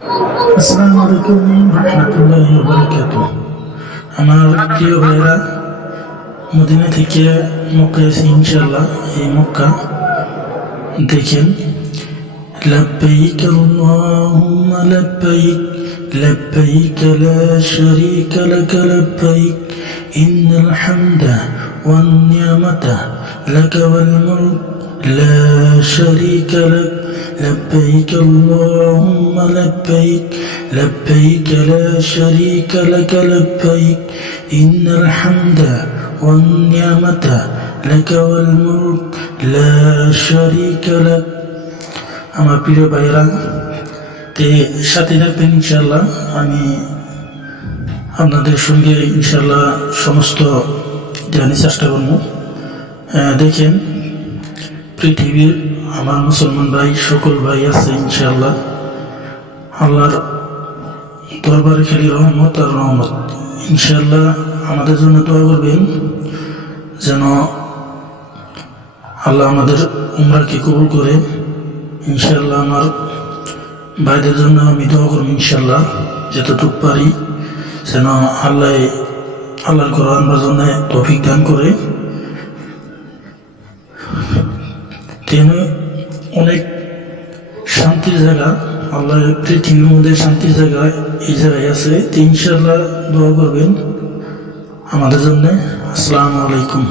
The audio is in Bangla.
আসসালামু আলাইকুম রহমতুল্লাহি ওয়া বারাকাতুহু। আমার প্রিয় ভাইরা, মদিনা থেকে মক্কা এসে ইনশাআল্লাহ এই মক্কা দেখেন, লব্বাইক আল্লাহুম্মা লব্বাইক লব্বাইক লা শারীকা লাক লব্বাইক ইন্নাল হামদা ওয়ান নি'মাতা লাক ওয়াল মুলক লা শারীকা লাক لبيك اللهم لبيك لبيك لا شريك لك لبيك إن الحمد والنعمة لك والملك لا شريك لك। আমার প্রিয় ভাইরা, সাথে থাকবেন ইনশাআল্লাহ। আমি আপনাদের সঙ্গে ইনশাআল্লাহ সমস্ত জানার চেষ্টা করব। দেখেন, পৃথিবীর আমার মুসলমান ভাই সকল ভাই আছে ইনশাআল্লাহ। আল্লাহর দরবারে খালি রহমত আর রহমত। ইনশাআল্লাহ আমাদের জন্য দোয়া করবেন যেন আল্লাহ আমাদের উমরাকে কবুল করে। ইনশাআল্লাহ আমার ভাইদের জন্য আমি দোয়া করব ইনশাআল্লাহ, যতটুকু পারি যেন আল্লাহর ঘর আনবার জন্য তৌফিক দান করে। অনেক শান্তির জায়গা, আল্লাহ পৃথিবীর মধ্যে শান্তির জায়গা এই জায়গায় আছে। ইনশাআল্লাহ দোয়া করবেন আমাদের জন্য। আসসালামু আলাইকুম।